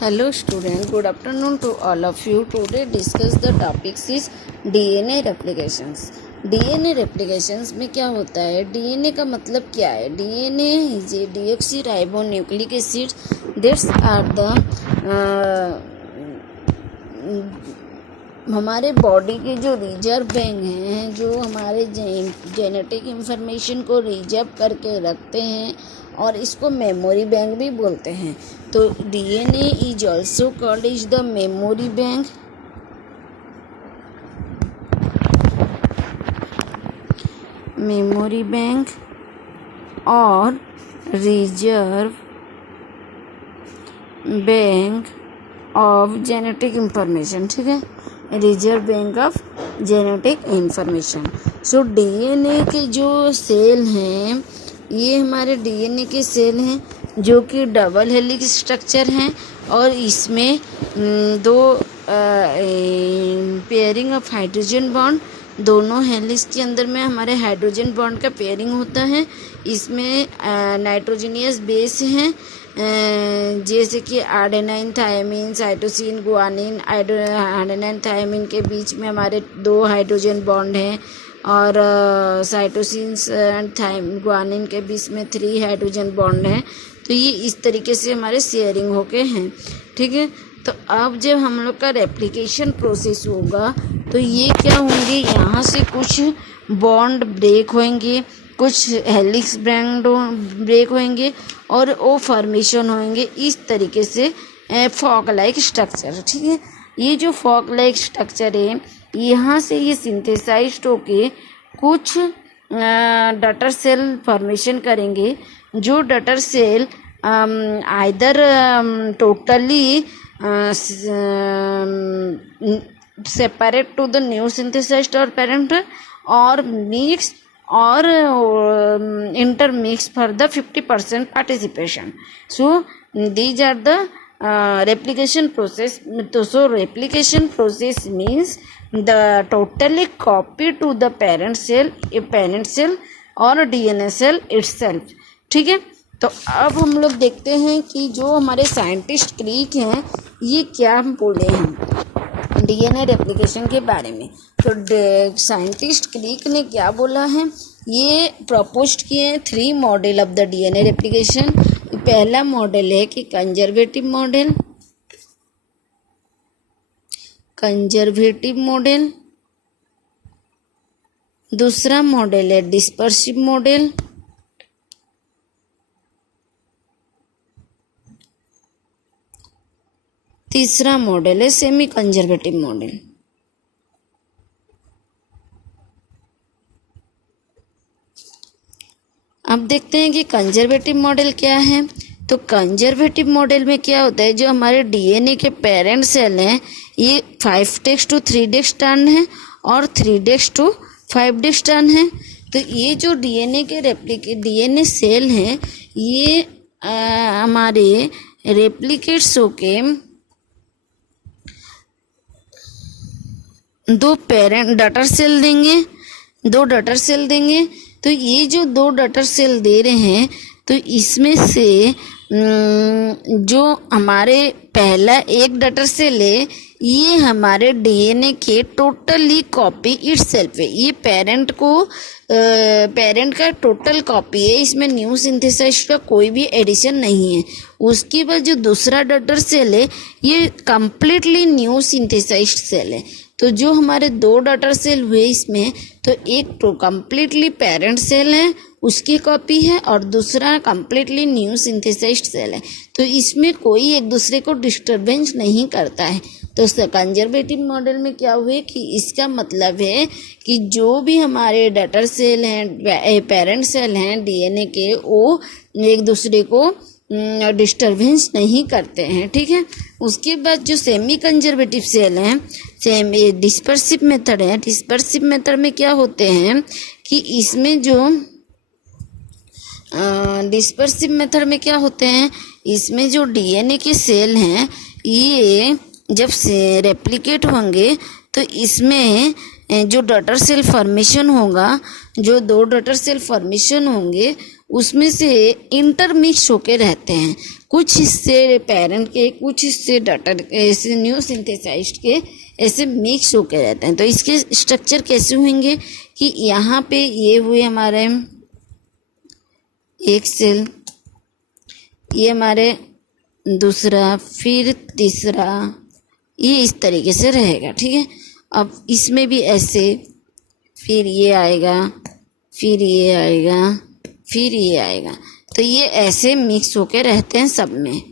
Hello student, good afternoon to all of you. Today discuss the topics is DNA replications. DNA replications में क्या होता है? DNA का मतलब क्या है? DNA is a deoxyribonucleic acids that are the हमारे बॉडी के जो रिजर्व बैंक हैं, जो हमारे जेनेटिक इंफॉर्मेशन को रिजर्व करके रखते हैं और इसको मेमोरी बैंक भी बोलते हैं. तो DNA is also called is the memory bank. Memory bank और reserve bank of genetic information. ठीक है, reserve bank of genetic information. So DNA के जो सेल हैं, ये हमारे डीएनए के सेल हैं जो कि डबल हेलिक्स स्ट्रक्चर हैं और इसमें दो पेयरिंग ऑफ हाइड्रोजन बॉन्ड, दोनों हेलिक्स के अंदर में हमारे हाइड्रोजन बॉन्ड का पेयरिंग होता है. इसमें नाइट्रोजनियस बेस हैं जैसे कि आर्डेनाइन, थायमिन, साइटोसिन, गुआनिन. आर्डेनाइन थायमिन के बीच में हमारे दो हाइड्रोजन बॉन्ड हैं और साइटोसिन एंड गुआनिन के बीच में 3 हाइड्रोजन बॉन्ड हैं. तो ये इस तरीके से हमारे शेयरिंग होके हैं. ठीक है, तो अब जब हम लोग का रेप्लिकेशन प्रोसेस होगा तो ये क्या होंगे, यहाँ से कुछ बॉन्ड ब्रेक होंगे, कुछ हेलिक्स बॉन्ड ब्रेक होंगे और वो फॉर्मेशन होंगे इस तरीके से फॉक लाइक स्ट्रक्चर. ठीक है, ये जो फॉक लाइक स्ट्रक्चर है, यहाँ से ये सिंथेसाइज्ड होके कुछ डटर सेल फॉर्मेशन करेंगे. जो daughter cell either totally separate to the new synthesised और पेरेंट और मिक्स और intermix for the 50% participation. So these are the replication process. So replication process means the totally copy to the parent cell, a parent cell और DNA cell itself. ठीक है, तो अब हम लोग देखते हैं कि जो हमारे साइंटिस्ट क्रिक हैं ये क्या बोले हैं डीएनए रेप्लिकेशन के बारे में. तो साइंटिस्ट क्रिक ने क्या बोला है, ये प्रपोज्ड किए हैं 3 model of the DNA replication. पहला मॉडल है कि कंजर्वेटिव मॉडल. दूसरा मॉडल है डिस्पर्सिव मॉडल. तीसरा मॉडल है सेमी कंजर्वेटिव मॉडल. अब देखते हैं कि कंजर्वेटिव मॉडल क्या है. तो कंजर्वेटिव मॉडल में क्या होता है, जो हमारे डीएनए के पेरेंट सेल हैं ये 5' to 3' टर्न है और 3' to 5' टर्न है. तो ये जो डीएनए के डीएनए सेल हैं ये हमारे रेप्लिकेट्स होके दो डटर सेल देंगे. तो ये जो 2 डटर सेल दे रहे हैं, तो इसमें से जो हमारे पहला एक डटर सेल है ये हमारे डीएनए के टोटली कॉपी इटसेल्फ है. ये पेरेंट का टोटल कॉपी है, इसमें न्यू सिंथेसाइज्ड का कोई भी एडिशन नहीं है. उसके बाद जो दूसरा डटर सेल है ये कंप्लीटली न्यू सिंथेसाइज्ड सेल है. तो जो हमारे 2 डटर सेल हुए इसमें, तो एक तो कम्प्लीटली पेरेंट सेल है उसकी कॉपी है और दूसरा कम्प्लीटली न्यू सिंथेसाइज्ड सेल है. तो इसमें कोई एक दूसरे को डिस्टर्बेंस नहीं करता है. तो कंजर्वेटिव मॉडल में क्या हुए कि इसका मतलब है कि जो भी हमारे डटर सेल हैं, पेरेंट सेल हैं डीएनए के, वो एक दूसरे को डिस्टर्बेंस नहीं करते हैं. ठीक है, उसके बाद जो सेमी कंजर्वेटिव सेल हैं, डिस्पर्सिव मेथड है. डिस्पर्सिव मेथड में क्या होते हैं कि इसमें जो डिस्पर्सिव मेथड में क्या होते हैं, इसमें जो डीएनए के सेल हैं ये जब से रेप्लिकेट होंगे तो इसमें जो डटर सेल फॉर्मेशन होगा, जो 2 डटर सेल फॉर्मेशन होंगे उसमें से इंटरमिक्स होके रहते हैं, कुछ हिस्से पेरेंट के, कुछ हिस्से डॉटर ऐसे न्यू सिंथेसाइज्ड के ऐसे मिक्स होके रहते हैं। तो इसके स्ट्रक्चर कैसे होंगे कि यहाँ पे ये हुए हमारे एक सेल, ये हमारे दूसरा, फिर तीसरा, ये इस तरीके से रहेगा, ठीक है। अब इसमें भी ऐसे, फिर ये आएगा, फिर ये आएगा, फिर ये आएगा, तो ये ऐसे मिक्स होके रहते हैं सब में।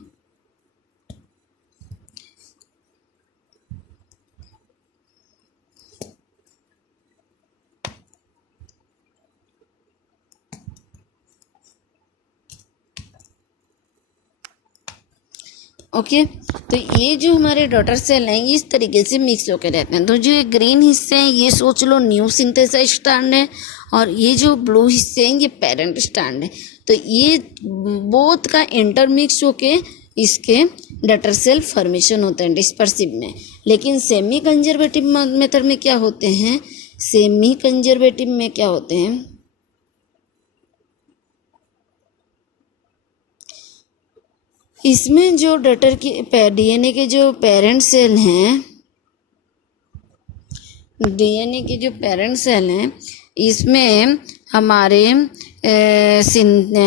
ओके, तो ये जो हमारे डॉटर सेल हैं इस तरीके से मिक्स होकर रहते हैं। तो जो ये ग्रीन हिस्से हैं ये सोच लो न्यू सिंथेसाइज स्ट्रैंड है, और ये जो ब्लू हिस्से हैं ये पेरेंट स्ट्रैंड है। तो ये बोथ का इंटरमिक्स होके इसके डॉटर सेल फॉर्मेशन होते हैं डिस्पर्सिव में। लेकिन सेमी कंजर्वेटिव मेथड में क्या होते हैं, सेमी कंजर्वेटिव में क्या होते हैं, इसमें जो डॉटर की डीएनए के जो पेरेंट सेल हैं, डीएनए के जो पेरेंट सेल हैं इसमें हमारे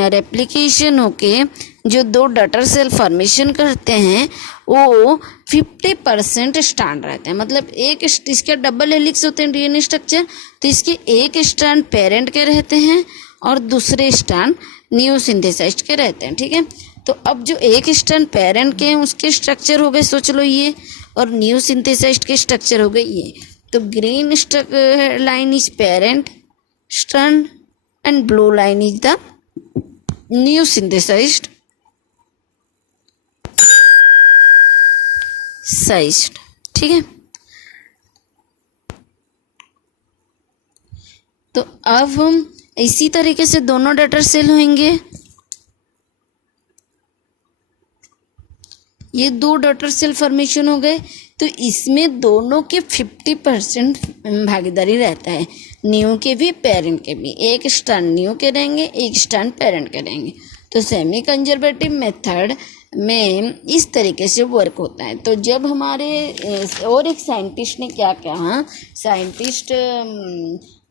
रेप्लिकेशन होके जो दो डॉटर सेल फॉर्मेशन करते हैं वो 50% स्ट्रैंड रहते हैं। मतलब एक इसके डबल हेलिक्स होते हैं डीएनए स्ट्रक्चर, तो इसके एक स्ट्रैंड पेरेंट के रहते हैं और दूसरे स्ट्रैंड न्यू सिंथेसाइज्ड के रहते हैं, ठीक है। तो अब जो एक स्ट्रैंड पेरेंट के हैं उसके स्ट्रक्चर हो गए सोच लो ये, और न्यू सिंथेसाइज्ड के स्ट्रक्चर हो गए ये। तो green line is parent strand and blue line is the new synthesised sized, ठीक है। तो अब हम इसी तरीके से दोनों डॉटर सेल होंगे, ये दो डॉटर सेल फॉर्मेशन हो गए, तो इसमें दोनों के 50% भागीदारी रहता है, न्यू के भी पेरेंट के भी। एक स्ट्रैंड न्यू के रहेंगे, एक स्ट्रैंड पेरेंट के रहेंगे। तो सेमी कंजर्वेटिव मेथड में इस तरीके से वर्क होता है। तो जब हमारे और एक साइंटिस्ट ने क्या कहा, साइंटिस्ट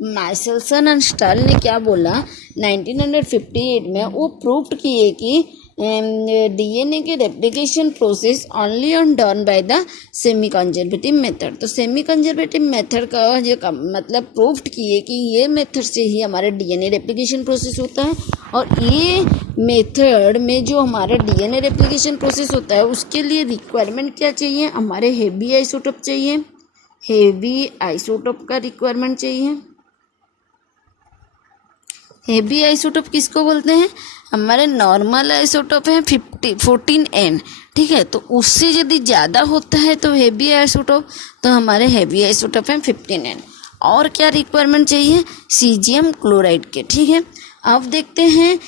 माइकलसन एंड स्टर्ल ने क्या बोला 1958 में, वो प्रूव किए कि डीएनए के replication process only on done by the semi conservative method. तो सेमी कंजर्वेटिव मेथड का जो मतलब प्रूव किए कि ये मेथड से ही हमारा डीएनए रेप्लिकेशन प्रोसेस होता है। और ये मेथड में जो हमारा डीएनए रेप्लिकेशन प्रोसेस होता है उसके लिए रिक्वायरमेंट क्या चाहिए, हमारे हेवी आइसोटोप चाहिए, हेवी आइसोटोप का रिक्वायरमेंट चाहिए। हेवी आइसोटोप किसको बोलते हैं, हमारे नॉर्मल आइसोटोप है 14N, ठीक है। तो उससे यदि ज़्यादा होता है तो हेवी आइसोटोप, तो हमारे हेवी आइसोटोप है 15N। और क्या रिक्वायरमेंट चाहिए, सीजियम क्लोराइड के, ठीक है। अब देखते हैं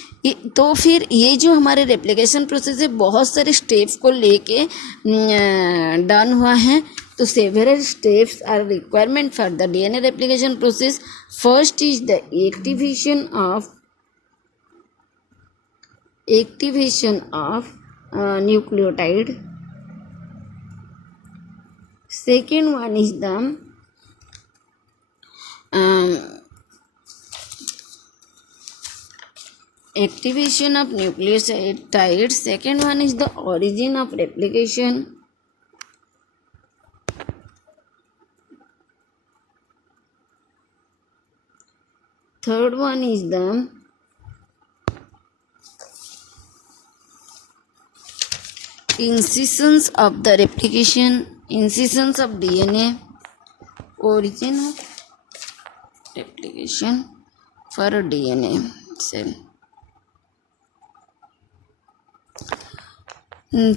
तो फिर ये जो हमारे रेप्लिकेशन प्रोसेस है बहुत सारे स्टेप्स को लेके डन हुआ है। तो several steps are requirement for the DNA replication process. First is the activation of nucleotide. Second one is the activation of nucleotide. Second one is the origin of replication. Third one is the incisions of the replication, incisions of DNA, origin of replication for a DNA cell.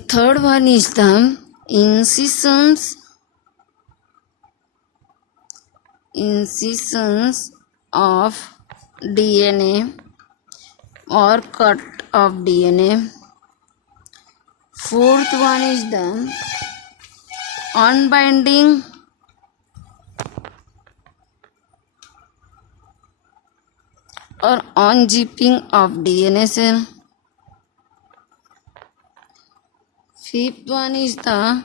Third one is the incisions of DNA or cut of DNA. Fourth one is the unbinding or unzipping of DNA cell. Fifth one is the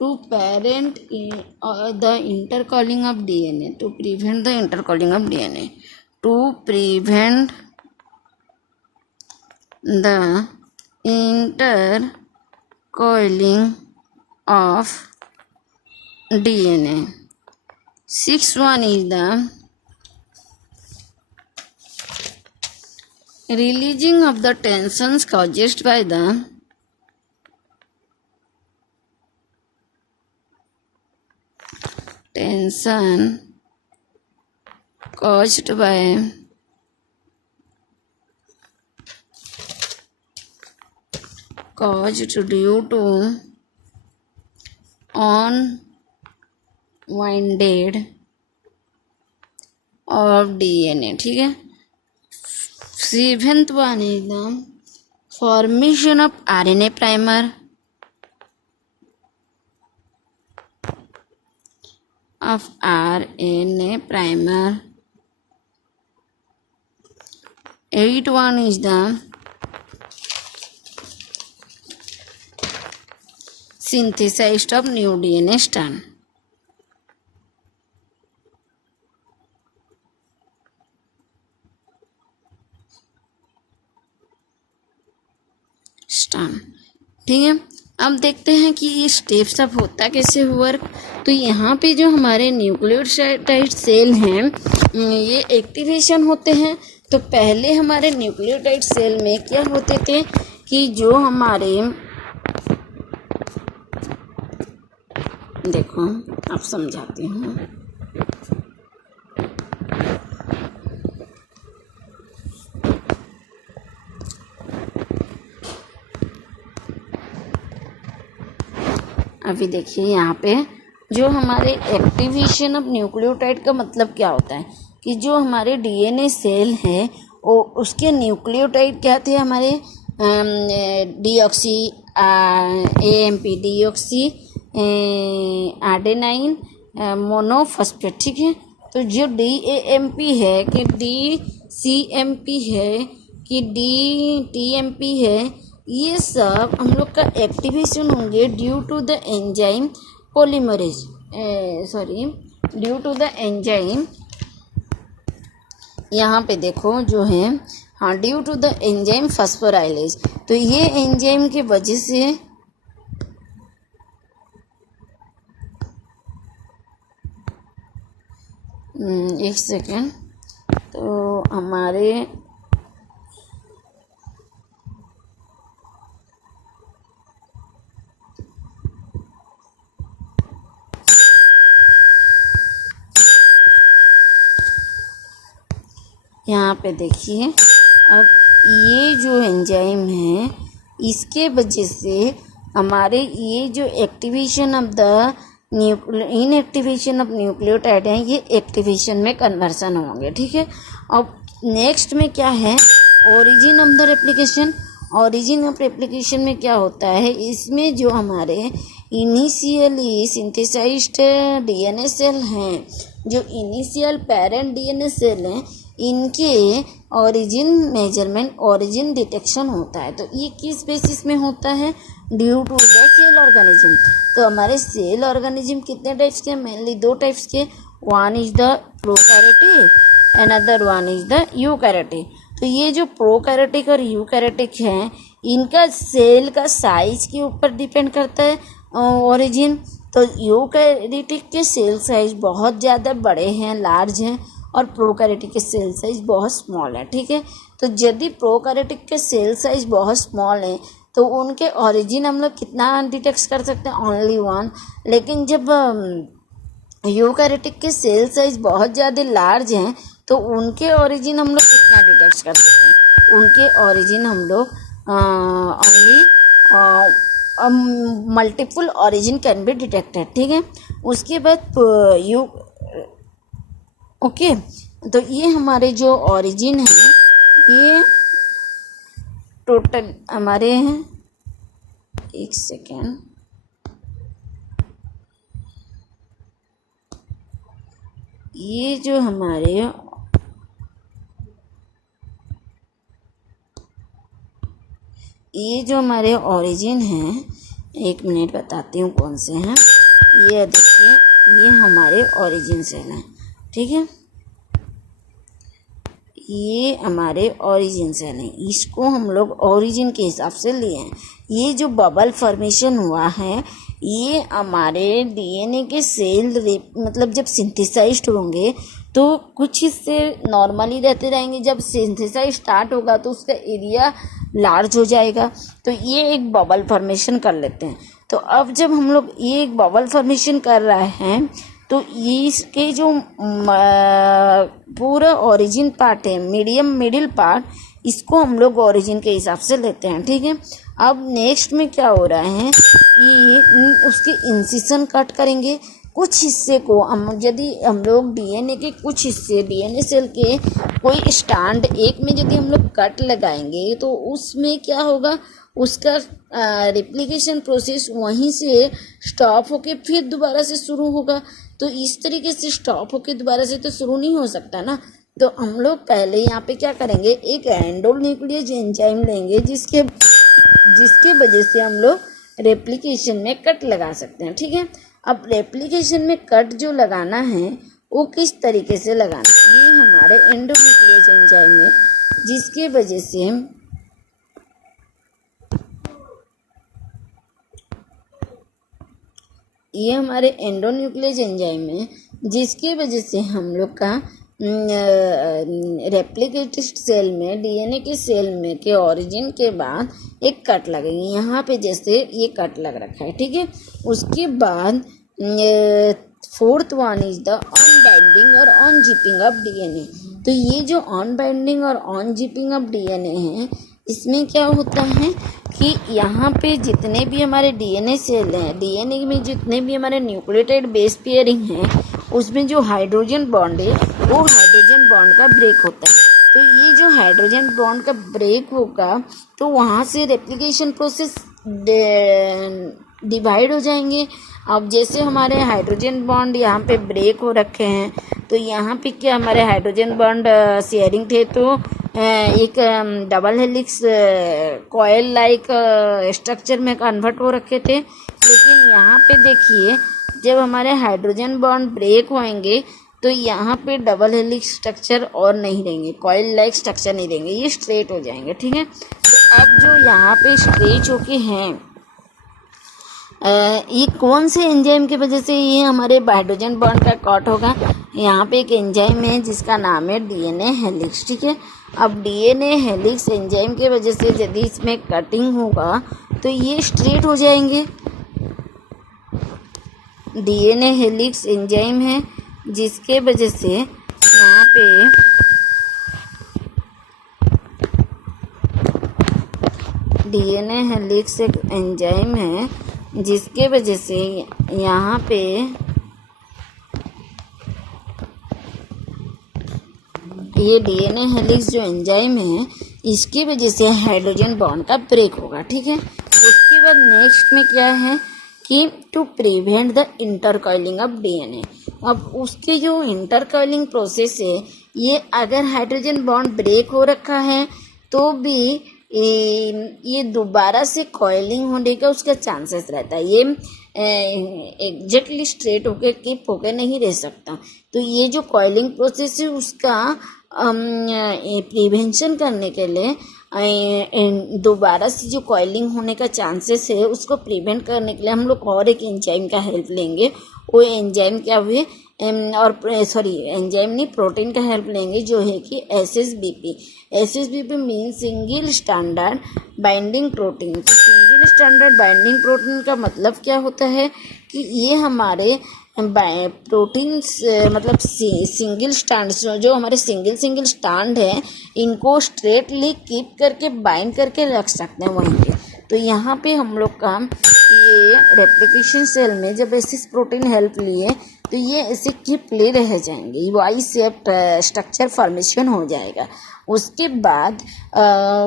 to parent the intercalling of DNA, to prevent the intercalling of DNA, to prevent the intercalling of DNA. Sixth one is the releasing of the tensions caused by the tension caused due to unwinded of DNA. ठीक है. Seventh one is the formation of RNA primer. Eighth one is the synthesis of new DNA strand. ठीक है. अब देखते हैं कि ये steps अब होता कैसे वर्क. तो यहाँ पे जो हमारे न्यूक्लियोटाइड सेल हैं ये एक्टिवेशन होते हैं. तो पहले हमारे न्यूक्लियोटाइड सेल में क्या होते थे कि जो हमारे, देखो आप समझाती हूँ. अभी देखिए यहाँ पे जो हमारे एक्टिवेशन ऑफ न्यूक्लियोटाइड का मतलब क्या होता है कि जो हमारे डीएनए सेल है वो उसके न्यूक्लियोटाइड क्या थे हमारे डीऑक्सी एएमपी डीऑक्सी आर्डेनाइन मोनोफॉस्फेट. ठीक है. तो जो डीएएमपी है कि डीसीएमपी है कि डीटीएमपी है, ये सब हम लोग का एक्टिवेशन होंगे due to the enzyme polymerase, due to the enzyme. यहाँ पे देखो जो है हाँ due to the enzyme phosphorylase. तो ये एंजाइम की वजह से एक सेकेंड. तो हमारे यहाँ पे देखिए अब ये जो एंजाइम है इसके वजह से हमारे ये जो activation of the inactivation of nucleotide है ये एक्टिवेशन में कन्वर्सन होंगे. ठीक है. अब नेक्स्ट में क्या है origin of the replication. Origin of replication में क्या होता है, इसमें जो हमारे इनिशियली सिंथेसाइज्ड डीएनए सेल हैं, जो इनिशियल पेरेंट डीएनए सेल हैं, इनके ओरिजिन मेजरमेंट ओरिजिन डिटेक्शन होता है. तो ये किस बेसिस में होता है, due to the cell organism. तो हमारे सेल ऑर्गेनिज्म कितने टाइप्स के, मेनली दो टाइप्स के. One is the prokaryotic, another one is the eukaryotic. तो ये जो प्रोकैरियोटिक और यूकैरियोटिक हैं इनका सेल का साइज के ऊपर डिपेंड करता है ओरिजिन. तो यूकैरियोटिक के सेल साइज बहुत ज़्यादा बड़े हैं, लार्ज हैं, और प्रोकैरियोटिक के सेल साइज बहुत स्मॉल है. ठीक है. तो यदि प्रोकैरियोटिक के सेल साइज बहुत स्मॉल है तो उनके ओरिजिन हम लोग कितना डिटेक्ट कर सकते हैं, ओनली वन. लेकिन जब यूकैरियोटिक के सेल साइज बहुत ज़्यादा लार्ज हैं तो उनके ओरिजिन हम लोग कितना डिटेक्ट कर सकते हैं, उनके ओरिजिन हम लोग only multiple origin can be detected. ठीक है. उसके बाद ओके. तो ये हमारे जो ओरिजिन है ये टोटल हमारे हैं, एक सेकेंड, ये जो हमारे ये जो हमारे ओरिजिन हैं, 1 मिनट बताती हूँ कौन से हैं। ये देखिए, ये हमारे ओरिजिन सेल हैं, ठीक है। ये हमारे ओरिजिन सेल हैं, इसको हम लोग ओरिजिन के हिसाब से लिए हैं। ये जो बबल फॉर्मेशन हुआ है, ये हमारे डीएनए के सेल मतलब जब सिंथेसाइज्ड होंगे तो कुछ हिस्से नॉर्मली रहते रहेंगे, जब सिंथेसाइज स्टार्ट होगा तो उसका एरिया लार्ज हो जाएगा, तो ये एक बबल फॉर्मेशन कर लेते हैं। तो अब जब हम लोग ये एक बबल फॉर्मेशन कर रहे हैं तो इसके जो पूरा ओरिजिन पार्ट है, मिडिल पार्ट, इसको हम लोग ओरिजिन के हिसाब से लेते हैं, ठीक है। अब नेक्स्ट में क्या हो रहा है कि उसके इंसिशन कट करेंगे। कुछ हिस्से को यदि हम लोग डीएनए के कुछ हिस्से, डीएनए सेल के कोई स्टैंड एक में यदि हम लोग कट लगाएंगे तो उसमें क्या होगा, उसका रेप्लिकेशन प्रोसेस वहीं से स्टॉप होके फिर दोबारा से शुरू होगा। तो इस तरीके से स्टॉप होके दोबारा से तो शुरू नहीं हो सकता ना। तो हम लोग पहले यहाँ पे क्या करेंगे, एक एंडोन्यूक्लियस एंजाइम लेंगे जिसके वजह से हम लोग रेप्लिकेशन में कट लगा सकते हैं, ठीक है। अब रेप्लिकेशन में कट जो लगाना है वो किस तरीके से लगाना है, ये हमारे एंडोन्यूक्लियस एंजाइम है, जिसके वजह से ये हमारे एंडोन्यूक्लियस एंजाइम है, जिसकी वजह से हम लोग का रेप्लिकेटेड सेल में, डीएनए के सेल में के ओरिजिन के बाद एक कट लगेगी। यहाँ पे जैसे ये कट लग रखा है, ठीक है। उसके बाद 4th one is the on binding और ऑन जिपिंग ऑफ डीएनए। तो ये जो ऑन बाइंडिंग और ऑन जिपिंग ऑफ डीएनए है, इसमें क्या होता है कि यहाँ पे जितने भी हमारे डीएनए सेल हैं, डीएनए में जितने भी हमारे न्यूक्लियोटाइड बेस पेयरिंग हैं, उसमें जो हाइड्रोजन बॉन्ड है वो हाइड्रोजन बॉन्ड का ब्रेक होता है। तो ये जो हाइड्रोजन बॉन्ड का ब्रेक होगा तो वहाँ से रेप्लिकेशन प्रोसेस डिवाइड हो जाएंगे। अब जैसे हमारे हाइड्रोजन बॉन्ड यहाँ पे ब्रेक हो रखे हैं, तो यहाँ पे क्या हमारे हाइड्रोजन बॉन्ड शेयरिंग थे, तो एक double helix coil like structure में कन्वर्ट हो रखे थे। लेकिन यहाँ पे देखिए, जब हमारे हाइड्रोजन बॉन्ड ब्रेक होंगे तो यहाँ पे डबल हेलिक्स स्ट्रक्चर और नहीं रहेंगे, कॉयल लाइक स्ट्रक्चर नहीं रहेंगे, ये स्ट्रेट हो जाएंगे, ठीक है। तो अब जो यहाँ पे स्ट्रेच होके हैं, ये कौन से एंजाइम की वजह से ये हमारे हाइड्रोजन बॉन्ड का कट होगा, यहाँ पे एक एंजाइम है जिसका नाम है डीएनए हेलिक्स, ठीक है। अब डीएनए हेलिक्स एंजाइम की वजह से यदि इसमें कटिंग होगा तो ये स्ट्रेट हो जाएंगे। डीएनए हेलिक्स एंजाइम है जिसके वजह से यहाँ पे डीएनए हेलिक्स एक एंजाइम है जिसके वजह से यहाँ पे ये डीएनए हेलिक्स जो एंजाइम है, इसकी वजह से हाइड्रोजन बॉन्ड का ब्रेक होगा, ठीक है। उसके बाद नेक्स्ट में क्या है कि to prevent the intercoiling of DNA. अब उसके जो इंटरकॉइलिंग प्रोसेस है, ये अगर हाइड्रोजन बॉन्ड ब्रेक हो रखा है तो भी ये दोबारा से कॉइलिंग होने का उसका चांसेस रहता है। ये एग्जैक्टली स्ट्रेट होके कीप होके नहीं रह सकता। तो ये जो कॉइलिंग प्रोसेस है उसका प्रिवेंशन करने के लिए दोबारा से जो कॉइलिंग होने का चांसेस है उसको प्रिवेंट करने के लिए हम लोग और एक एंजाइम का हेल्प लेंगे। वो एंजाइम क्या हुए एंजाइम नहीं, प्रोटीन का हेल्प लेंगे, जो है कि SSBP. SSBP mean single standard binding protein. तो सिंगल स्टैंडर्ड बाइंडिंग प्रोटीन का मतलब क्या होता है कि ये हमारे प्रोटीन्स मतलब सिंगल स्टैंड, जो हमारे सिंगल स्टैंड है, इनको स्ट्रेटली कीप करके बाइंड करके रख सकते हैं वहीं पे। तो यहाँ पे हम लोग का ये रेप्लिकेशन सेल में जब ऐसे प्रोटीन हेल्प लिए तो ये ऐसे कीप रह जाएंगे, वाई शेप स्ट्रक्चर फॉर्मेशन हो जाएगा। उसके बाद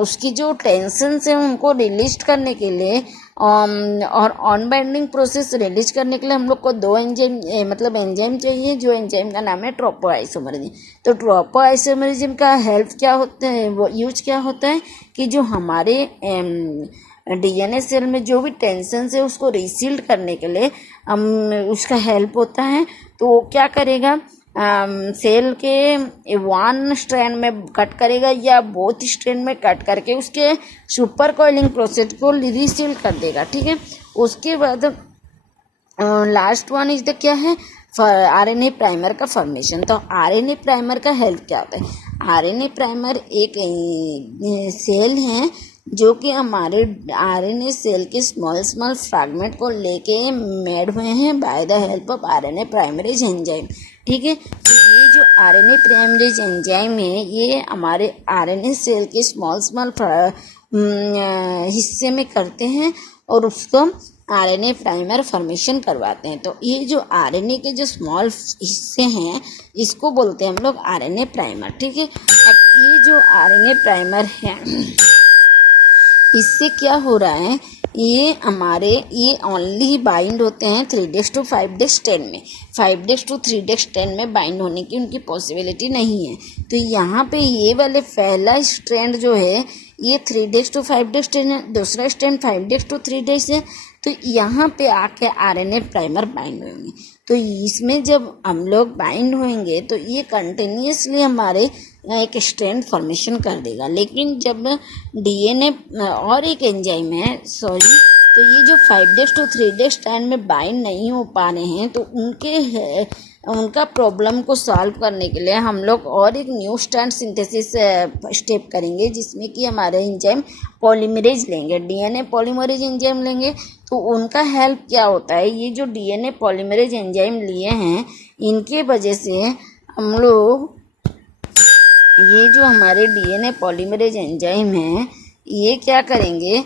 उसकी जो टेंशन से उनको रिलीज करने के लिए और ऑन बाइंडिंग प्रोसेस रिलीज करने के लिए हम लोग को दो एंजाइम मतलब एंजाइम चाहिए, जो एंजाइम का नाम है ट्रोपोआइसोमरेजिन। तो ट्रोपोआइसोमरेजिन का हेल्प क्या होता है, वो यूज क्या होता है कि जो हमारे डीएनए सेल में जो भी टेंशन है उसको रिसील्ड करने के लिए उसका हेल्प होता है। तो वो क्या करेगा, सेल के वन स्ट्रैंड में कट करेगा या बोथ स्ट्रैंड में कट करके उसके सुपर कॉइलिंग प्रोसेस को रिसील कर देगा। ठीक है, उसके बाद लास्ट वन इज द क्या है, आरएनए प्राइमर का फॉर्मेशन। तो आरएनए प्राइमर का हेल्प क्या होता है, आरएनए प्राइमर एक सेल है जो कि हमारे आरएनए सेल के स्मॉल फ्रैगमेंट को लेके मेड हुए हैं by the help of RNA primase enzyme. ठीक है, तो ये जो आरएनए प्राइमरेज एंजाइम है ये हमारे आरएनए सेल के स्मॉल हिस्से में करते हैं और उसको आरएनए प्राइमर फॉर्मेशन करवाते हैं। तो ये जो आरएनए के जो स्मॉल हिस्से हैं इसको बोलते हैं हम लोग आरएनए प्राइमर। ठीक है, अब ये जो आरएनए प्राइमर है इससे क्या हो रहा है, ये ओनली बाइंड होते हैं 3 days to 5 days 10 में, 5 days to 3 days 10 में बाइंड होने की उनकी पॉसिबिलिटी नहीं है। तो यहाँ पे ये वाले पहला स्ट्रैंड जो है ये 3 days to 5 days 10 है, दूसरा स्ट्रैंड 5 days to 3 days है। तो यहाँ पे आके आरएनए प्राइमर बाइंड होंगे। तो इसमें जब हम लोग बाइंड होंगे तो ये कंटिन्यूसली हमारे एक स्ट्रैंड फॉर्मेशन कर देगा। लेकिन जब डीएनए और एक एंजाइम है तो ये जो 5 days to 3 days टाइम में बाइंड नहीं हो पा रहे हैं तो उनका प्रॉब्लम को सॉल्व करने के लिए हम लोग और एक न्यू स्ट्रैंड सिंथेसिस स्टेप करेंगे, जिसमें कि हमारे एंजाइम पॉलीमरेज लेंगे, डीएनए पॉलीमरेज एंजाइम लेंगे। तो उनका हेल्प क्या होता है, ये जो डीएनए पॉलीमरेज एंजाइम लिए हैं इनके वजह से हम लोग ये जो हमारे डीएनए पॉलीमरेज एंजाइम है ये क्या करेंगे,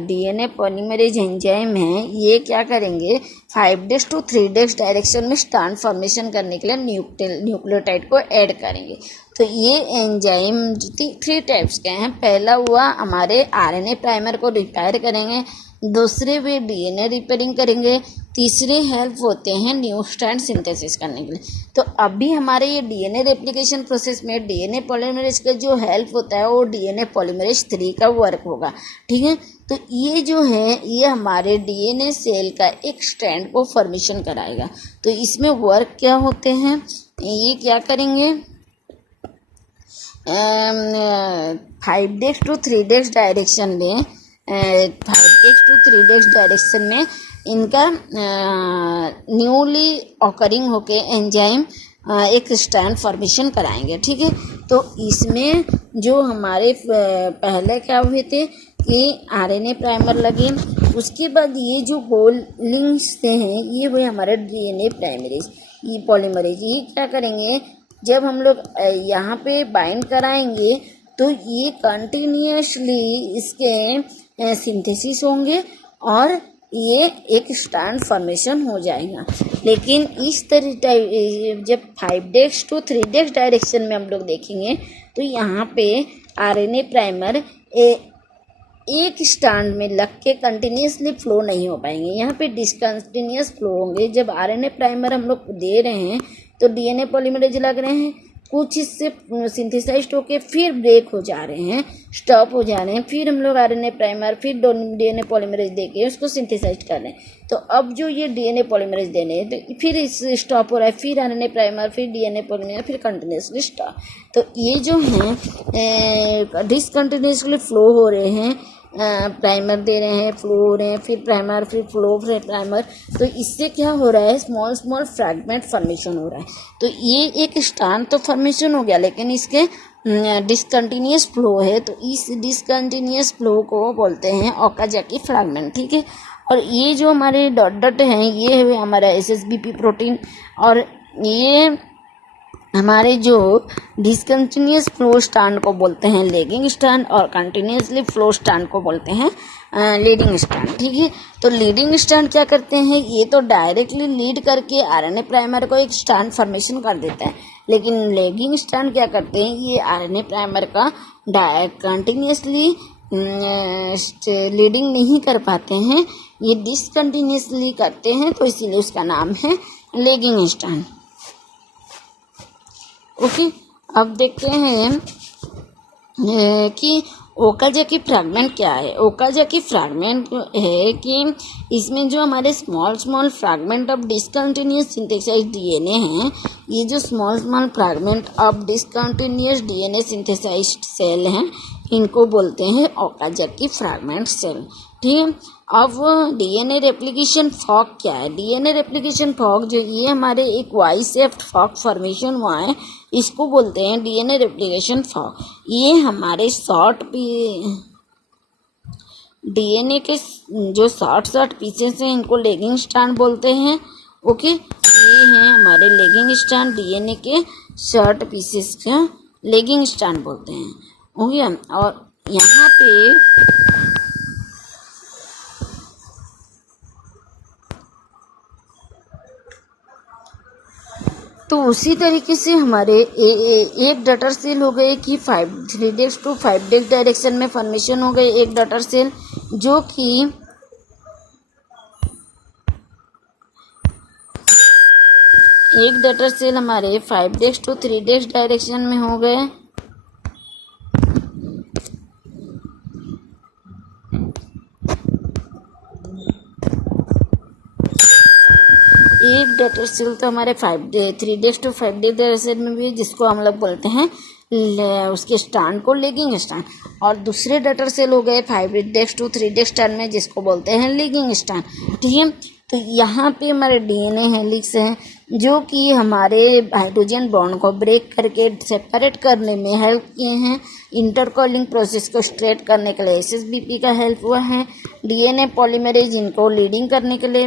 डीएनए पॉलीमरेज एंजाइम है ये क्या करेंगे 5 days to 3 days डायरेक्शन में स्ट्रैंड फॉर्मेशन करने के लिए न्यूक्लियोटाइड को ऐड करेंगे। तो ये एंजाइम 3 टाइप्स के हैं। पहला हुआ हमारे आरएनए प्राइमर को रिपेयर करेंगे, दूसरे वे डीएनए रिपेयरिंग करेंगे, तीसरे हेल्प होते हैं न्यू स्ट्रैंड सिंथेसिस करने के लिए। तो अभी हमारे ये डीएनए रेप्लिकेशन प्रोसेस में डीएनए पॉलीमरेज का जो हेल्प होता है वो डीएनए पॉलीमरेज 3 का वर्क होगा। ठीक है, तो ये जो है ये हमारे डीएनए सेल का एक स्ट्रैंड को फॉर्मेशन कराएगा। तो इसमें वर्क क्या होते हैं, ये क्या करेंगे 5 days to 3 days डायरेक्शन में 5 days to 3 days डायरेक्शन में इनका न्यूली ऑकरिंग होके एंजाइम एक स्ट्रैंड फॉर्मेशन कराएंगे। ठीक है, तो इसमें जो हमारे पहले क्या हुए थे कि आरएनए प्राइमर लगे, उसके बाद ये जो होल लिंक्स हैं ये हुए हमारे डीएनए प्राइमरेज ये पॉलीमरेज। ये क्या करेंगे जब हम लोग यहाँ पे बाइंड कराएंगे तो ये कंटिन्यूसली इसके सिंथेसिस होंगे और ये एक स्ट्रैंड फॉर्मेशन हो जाएगा। लेकिन इस तरह जब 5 days to 3 days डायरेक्शन में हम लोग देखेंगे तो यहाँ पे आरएनए प्राइमर एक स्ट्रैंड में लग के कंटिन्यूसली फ्लो नहीं हो पाएंगे, यहाँ पे डिसकंटिन्यूस फ्लो होंगे। जब आरएनए प्राइमर हम लोग दे रहे हैं तो डीएनए पॉलीमरेज लग रहे हैं, कुछ इससे सिंथेसाइज्ड होके फिर ब्रेक हो जा रहे हैं, स्टॉप हो जा रहे हैं, फिर हम लोग आरएनए प्राइमर फिर डीएनए पॉलीमरेज देके उसको सिंथेसाइज कर रहे हैं। तो अब जो ये डीएनए पॉलीमरेज देने हैं तो फिर इस स्टॉप हो रहा है, फिर आरएनए प्राइमर फिर डीएनए पॉलीमरेज फिर कंटिन्यूसली स्टॉप। तो ये जो हैं डिसकंटिन्यूसली फ्लो हो रहे हैं, प्राइमर दे रहे हैं, फ्लो हो रहे हैं, फिर प्राइमर फिर फ्लो फिर प्राइमर। तो इससे क्या हो रहा है स्मॉल फ्रैगमेंट फॉर्मेशन हो रहा है। तो ये एक स्ट्रैंड तो फॉर्मेशन हो गया लेकिन इसके डिसकंटिन्यूस फ्लो है, तो इस डिसकंटिन्यूस फ्लो को बोलते हैं ओकाजाकी फ्रैगमेंट। ठीक है, और ये जो हमारे डॉट हैं ये है हमारा एसएसबीपी प्रोटीन, और ये हमारे जो डिसकंटिन्यूस फ्लो स्ट्रैंड को बोलते हैं लैगिंग स्ट्रैंड और कंटिन्यूसली फ्लो स्ट्रैंड को बोलते हैं लीडिंग स्ट्रैंड। ठीक है, तो लीडिंग स्ट्रैंड क्या करते हैं, ये तो डायरेक्टली लीड करके आरएनए प्राइमर को एक स्ट्रैंड फॉर्मेशन कर देता है, लेकिन लैगिंग स्ट्रैंड क्या करते हैं ये आरएनए प्राइमर का कंटिन्यूसली लीडिंग नहीं कर पाते हैं, ये डिसकंटिन्यूसली करते हैं, तो इसीलिए उसका नाम है लेगिंग स्टैंड। ओके, अब देखते हैं कि ओकाजाकी फ्रैगमेंट क्या है। ओकाजाकी फ्रैगमेंट है कि इसमें जो हमारे small small fragment of discontinuous synthesised DNA हैं, ये जो small small fragment of discontinuous DNA synthesised cell हैं, इनको बोलते हैं ओकाजाकी फ्रैगमेंट सेल। ठीक है, अब डीएनए रेप्लिकेशन फॉक क्या है। डीएनए रेप्लिकेशन फॉक जो ये हमारे एक वाई शेप्ड फॉक फॉर्मेशन हुआ है, इसको बोलते हैं डीएनए रेप्लिकेशन फॉक। ये हमारे डीएनए के जो शॉर्ट पीसेस हैं, इनको लेगिंग स्ट्रैंड बोलते हैं। ओके, ये हैं हमारे लेगिंग स्ट्रैंड, डीएनए के शॉर्ट पीसेस का लेगिंग स्ट्रैंड बोलते हैं। ओके, और यहाँ पे तो उसी तरीके से हमारे एक डटर सेल हो गए कि 3 to 5 डायरेक्शन में फॉर्मेशन हो गए एक डटर सेल, जो कि एक डटर सेल हमारे 5 to 3 डायरेक्शन में हो गए। एक डटर सेल तो हमारे 3 to 5 डायरेक्शन में भी, जिसको हम लोग बोलते हैं उसके स्टैंड को लेगिंग स्टैंड, और दूसरे डटर सेल हो गए 5 to 3 स्टैंड में, जिसको बोलते हैं लेगिंग स्टैंड। ठीक है, तो यहाँ पे हमारे डीएनए हेलिक्स हैं, जो कि हमारे हाइड्रोजन बॉन्ड को ब्रेक करके सेपरेट करने में हेल्प किए हैं। इंटरकॉलिंग प्रोसेस को स्ट्रेट करने के लिए एसएसबीपी का हेल्प हुआ है। डीएनए पॉलीमरेज इनको लीडिंग करने के लिए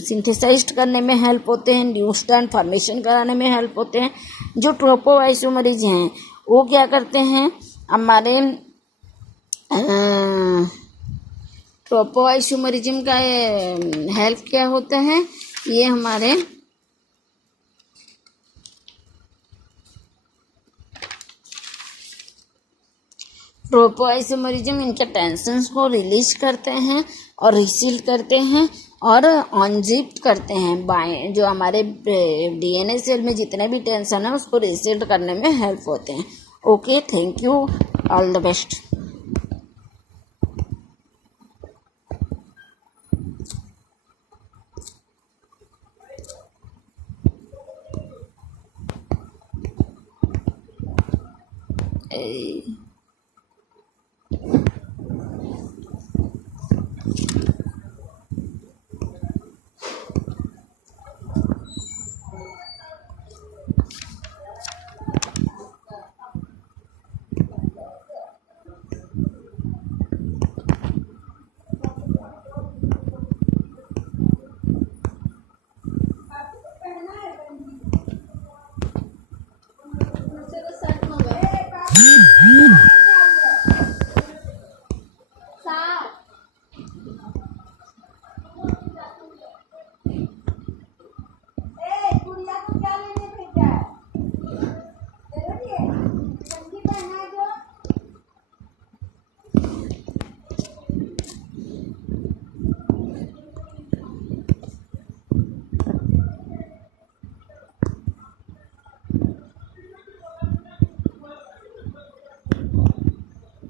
सिंथेसाइज्ड करने में हेल्प होते हैं, न्यू स्टैंड फॉर्मेशन कराने में हेल्प होते हैं। जो ट्रोपोआइसोमरेज हैं, वो क्या करते हैं, हमारे ट्रोपोआइसोमरिज्म का हेल्प क्या होता है, ये हमारे ट्रोपोआइसोमरिज्म इनके टेंशन्स को रिलीज करते हैं और रिसील करते हैं और अनजिप करते हैं। जो हमारे डीएनए सेल में जितने भी टेंशन है, उसको रिसील करने में हेल्प होते हैं। Okay, thank you, all the best.